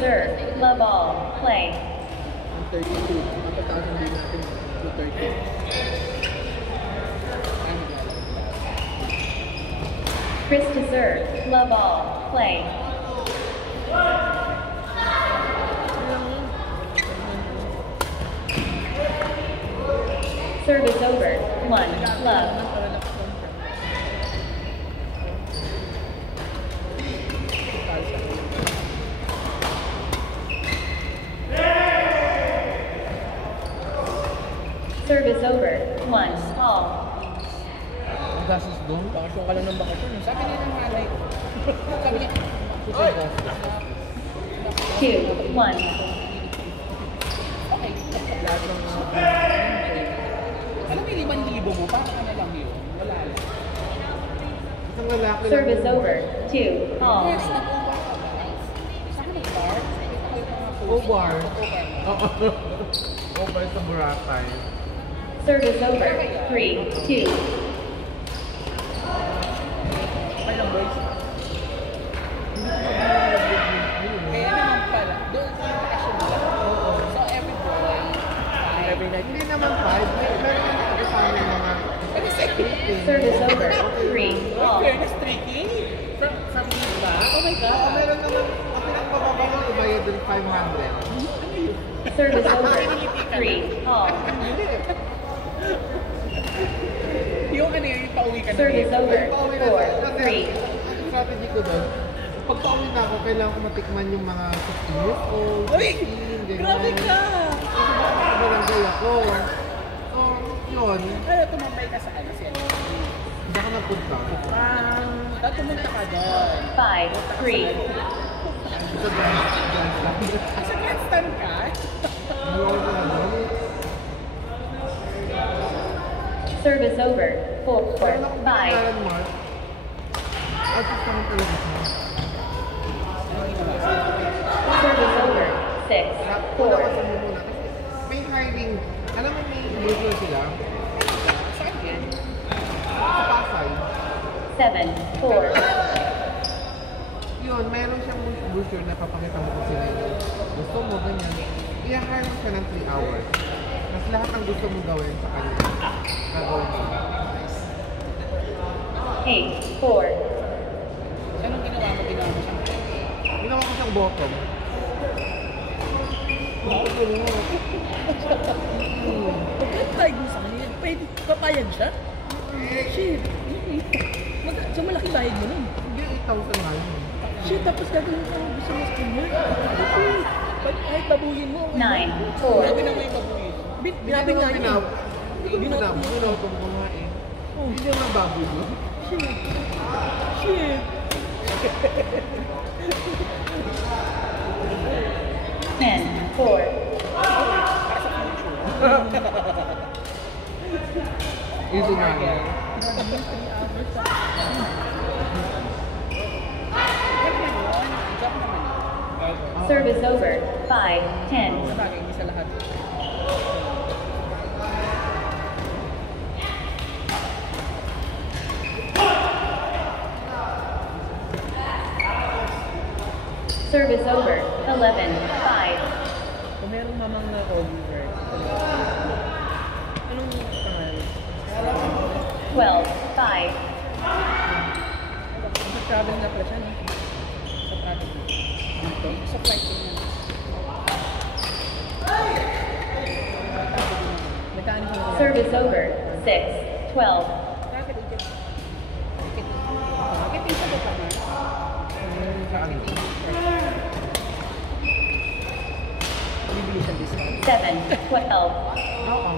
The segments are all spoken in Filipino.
serve. Love all. Play. 32. Mapataas ang din natin to 30. Chris to serve. Love all. Play. Service over. 1. Love. Service over. 1. All. Ang gastos doon, bakasyon ka lang ng bakasyon. Sabi niya ng nanay. Sabi niya, oy! 2. 1. Okay, lahat ng alam mo yung 5,000 mo, parang ano lang yun? Wala lang. Isang lalaki lang. Service over. 2. All. Yes, nag-over ka ba? Saan nag-bar? Over. Oo. Over sa Boracay. Service over. 3. 2. May lang boys. Kaya naman pala, doon sa bakasyon lang. So every boy, every night. Hindi naman 5. Meron naman kasama yung mga... Service over. 3. All. Fairness, 3K? From Viva? Oh my God. Meron naman, ang pinagpababa ko, ibayad din 500. Service over. 3. All. Yung ano yun, pauwi ka na. Service over. 4. 3. Ang strategy ko doon, pag pauwi na ako, kailangan ko matikman yung mga 16 years old, 15, gano'n. Grabe ka! Kasi baka nakabarangay ako. So, yun. Kaya tumambay ka sa ano siya? Hindi ako napunta. Pumunta ka doon. 5. 3. Sa dance lang. Sa grandstand ka? Malawag ko na doon. Service over. 4. 5. Kailan Mark? At sa pang television. Service over. 6. Wala ka 4. sa muna. Kasi may hiring. Alam mo may user sila? Saan yan? Sa Pasay. 7. 4. Yun, meron siyang brochure na papakita mo kung sila yung gusto mo, ganyan. I-hire mo siya ng 3 hours. Tapos lahat ng gusto mong gawin sa kanya, gagawin mo. 8. 4. Anong ginawa mo? Ginawa mo siyang Ginawa ko siyang bottom. Bottom mo. pagkatay mo sa kanya. Pwede, papayag siya? Shit. So malaki bayad mo nun. Hindi, 8,000 nga yun. Shit, tapos gagawin ka mo gusto mo sa kanya. Kahit babuyin mo. 9. 4. Grabe naman yung babuyin. Grabe nga yun. Binabong ko nga eh. Hindi naman baboy yun. Shit. Shit. 10. 4. Easy nga yan. Service over. 5. 10. Sabagay, hindi sa lahat. Service over. 11. 5. Kung merong mamang na Oliver, anong pangalan? 12. 5. Mag-travel na pala siya, no? Sa travel na. Dito? Sa flight niya. Magkano siya? Service over. 6. 12. Travel agent. Marketing sa baba na. Marketing. Bibili siya discount. 7. 12. Oo.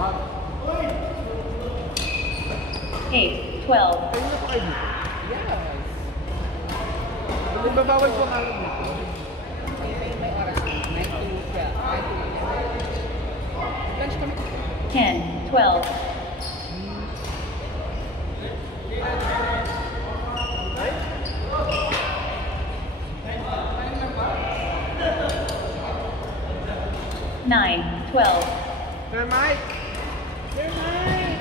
Ah, 8. 12. kayo na pa kayo dito. Yes. Nagbabawal po ang alam dito. May oras na. 9 to, yeah. 9 to, lunch kami. 10. 12. Nine, 12. Sir Mike! Sir Mike!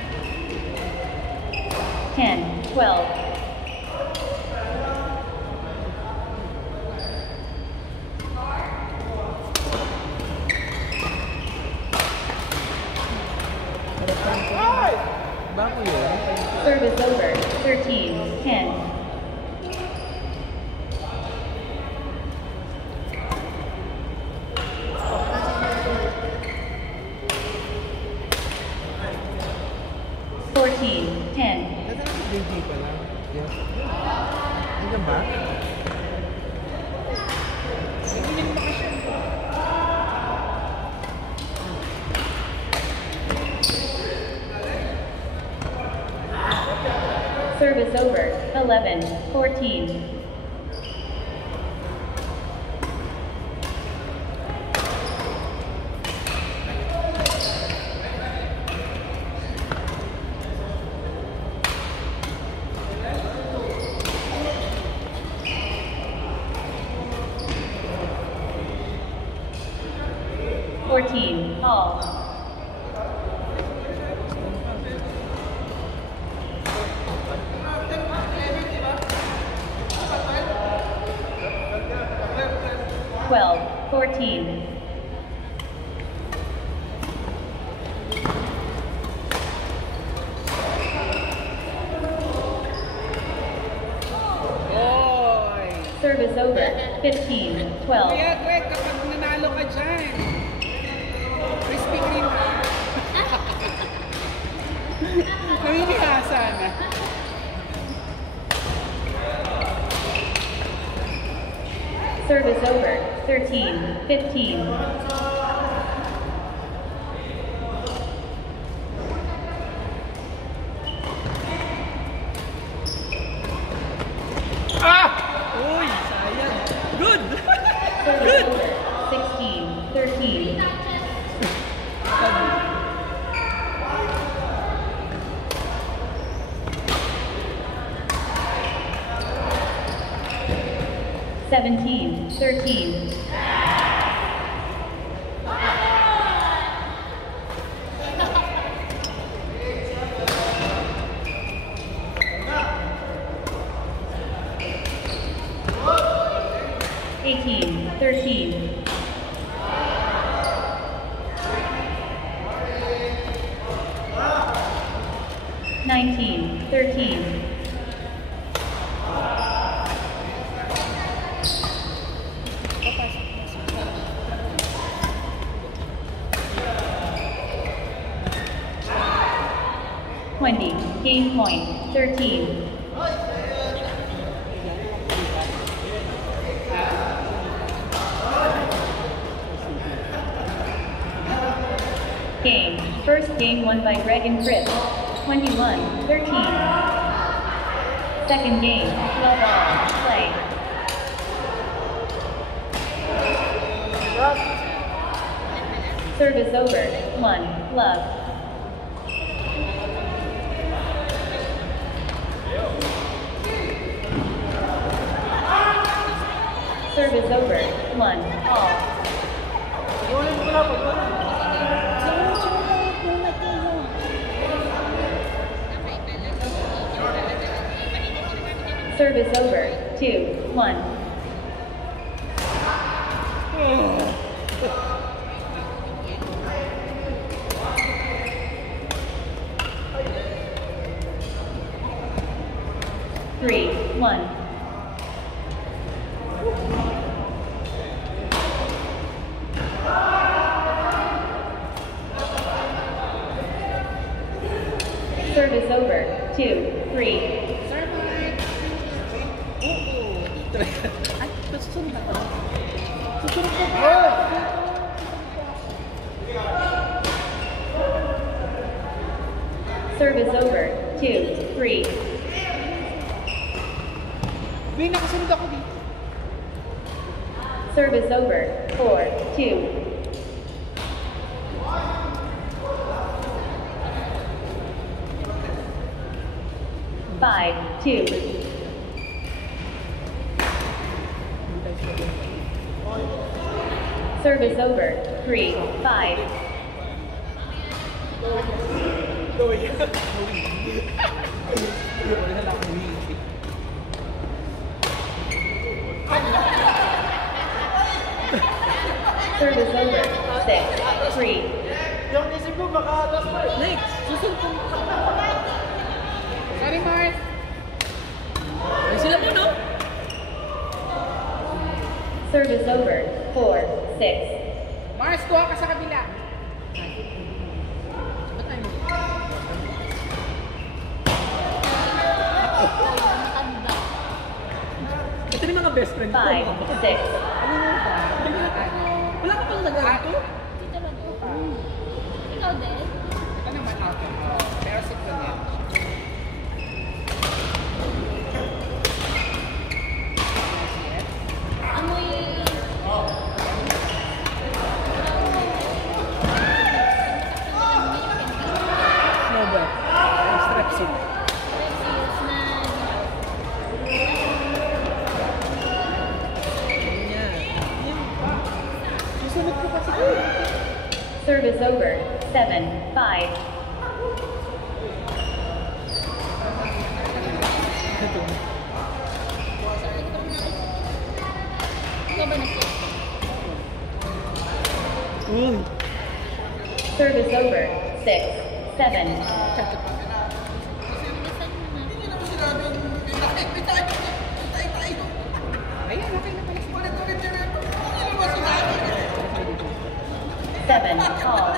10, 12. Bago yun. Service over. 13-10. Nasa nasa baby pa lang. Yes. Hanggang ba? Service over. 11-14. All. Twelve, 14. Service over. 15, 12. Kaya Greg, kapag nanalo ka dyan, Krispy Kreme ka. Namimihasa na. Service over. 13, 15. Uy, sayang. Good! Service over. 16, 13. Seventeen, 13. Eighteen, 13. Nineteen, 13. Game point, 13. Game. First game won by Greg and Chris. 21-13. Second game, love all, play. Service over, 1, love. Service over, 1, all. Service over, 2, 1. Three, 1. Service over, 2, 3. Ay, susunod ako. Susunod ko. Service over, 2, 3. May nakasunod ako dito. Service over, 4, 2. Five, 2. Service over, 3, 5. Service over, 6, 3. Next, susunod ko. Service over. 4, 6. Mars, kuha ka sa kabila. Ba't tayo mo? Ito yung mga best friend ko. 5, 6. Wala ka pang nag-aato? Dito lang po. Ikaw din? Ito naman natin. Pero si Connect. Amoy... Snowball. Strepsil. Strepsils na... Yan. Susunod ko kasi ko. Service over. 7, 5. Ito. Ikaw ba nag Uy. Service over. 6, 7. Ayun, okay na pala si 7, call.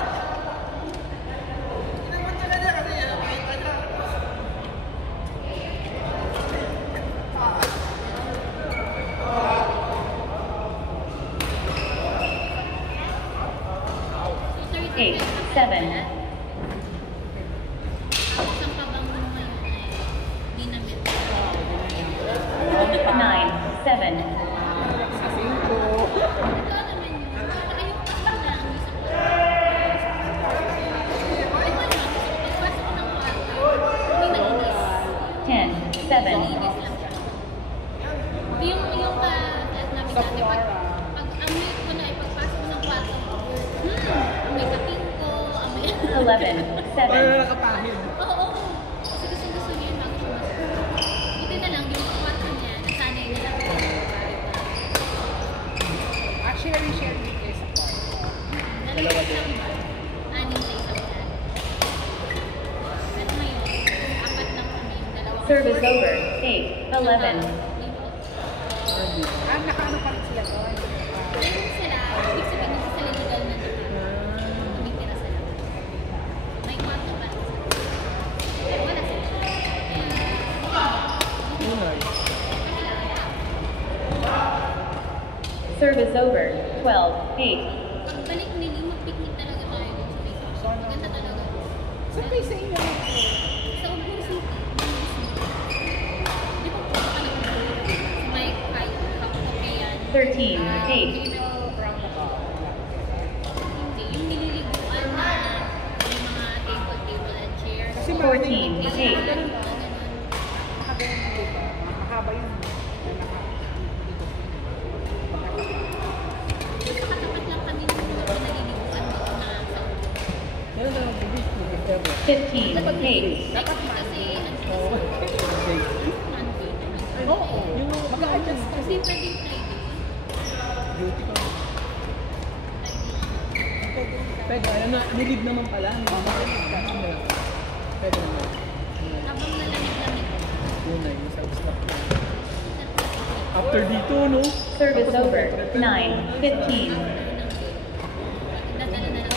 Eight, 7. Tapos ang kabang mo ngayon ay dinamit. 9, 7. sa 5. Ito naman yun. Ayun pa lang ang isang pagpasok ng kwarto, hindi malinis. 10, 7. Malinis lang siya. Yung namin dati, pag amoy ko na ipagpasok ng kwarto, may kapin ko, amoy... 11, Paano 7. nakapahid? Oo. Kasi gusto niya yun bago siya masok. Buti na lang, yung kwarto niya, nasanay na lang. Sharing kayo sa kwarto. Dalawa din. Anim sa isang plan. Pero ngayon, apat lang kami, yung dalawang... Service over. 8, 11. Nakaano pa rin sila doon. Meron sila, ibig sabihin nila sila legal na tumitira sila. May kwarto pa rin sila. Pero wala sila. Unay. Service over. 12, 8. Pagbalik nila, mag-picnic talaga tayo dun sa may house. Maganda talaga. Saan kayo sa inyo? Sa Ugbo City. Di ba po ka na may kayan? 13, 8. Female roundabout. Hindi. Yung nililiguan na may mga table and chair. Kasi 14, 8. Ganun. Mahaba yung dito. Mahaba yung Katapat lang kami ng mga pinaliliguan doon na sa Meron na lang bibig. 15, 8. Dapat kasi Oo. Yung Mag-a-adjust kasi pwedeng Friday. beauty ko. Pwede, ano na, nilib naman pala. Pwede naman. Habang nalamig-lamig. Unay, yung sa stop. After dito, no? Service over. 9, 15. Dadala na lang.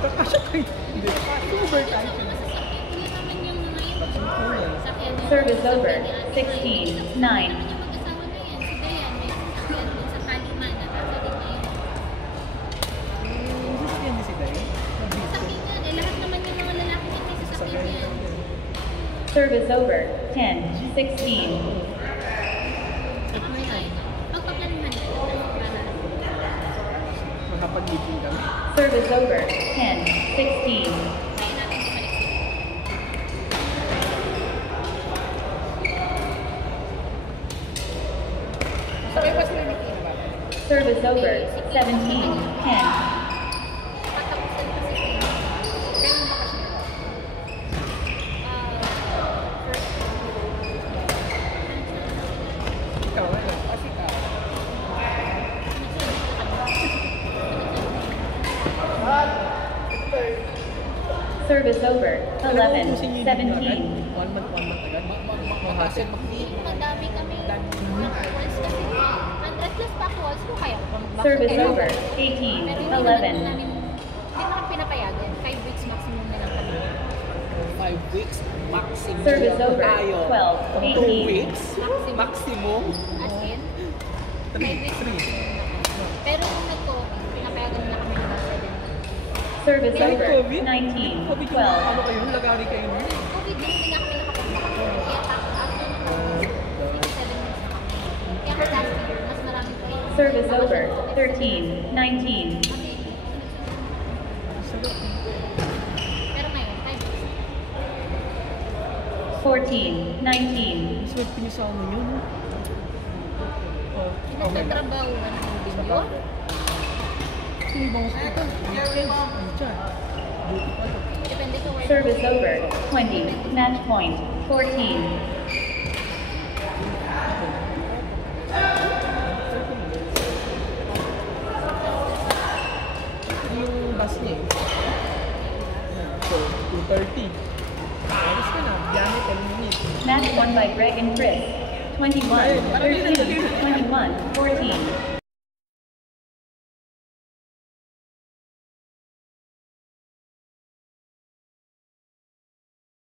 Kakasya tayo. Hindi. Super Sa time. mga sasakyan, hindi naman yung mga yung sasakyan niya. Service over. Sasakyan ni 16, 9. naman yung mag-asawa na yan. Si Dayan, may sasakyan din sa Kaliman. Nakasalit na yun. Yung sasakyan niya si Day. Sasakyan yan. Eh, lahat naman yung mga lalaki yan may sasakyan yan. Service over. 10, 16. Okay tayo. Pagpaplanuhan natin para Makapag-meeting kami. Service over. 10, 16. kaya natin bumalik sila. Sabay pa sila ni Kim ba? Service over. 17, 10. Patapusan kasi kayo. Kailan ba kasi? Ikaw, ano? Kasi ka. Service over. 11, 17. 1 month agad. Mahasin. Madami kami. Mga oras kasi. restless pa ako. Siguro kaya ko pa mag-box. Service Pero- over. Pero 18, hindi 11. namin, hindi namin pinapayagan. 5 weeks maximum na lang kami. 5 weeks, maximum. Service over. Tayo. 12, 2 18. weeks, Maximum. maximum. As in, 5 weeks maximum na kami. Pero kung nag-COVID, pinapayagan na kami ng 7 weeks. Service May over. COVID? 19, COVID yung 12. ano kayo, lagari kayo nun. COVID din, hindi nga kami nakapag-vaccine. Kaya after ng COVID, 7 weeks na kami. Kaya nga last year, mas marami pa rin. Service over. 13, 19. Kasi, sunod-sunod. Pero ngayon, 5 weeks. 14, 19. Swerte niyo sa ano yun. Oh, Nagtatrabaho na naman din yun. sino ibang hospital? Weekends. Ano dyan? Buti pa lang. Depende sa work. Service over. 20, match point. 14. Yung bus niya eh. So, 2:30. Alis ka na. Biyahe 10 minutes. Match won by Greg and Chris. 21, 13, 21, 14.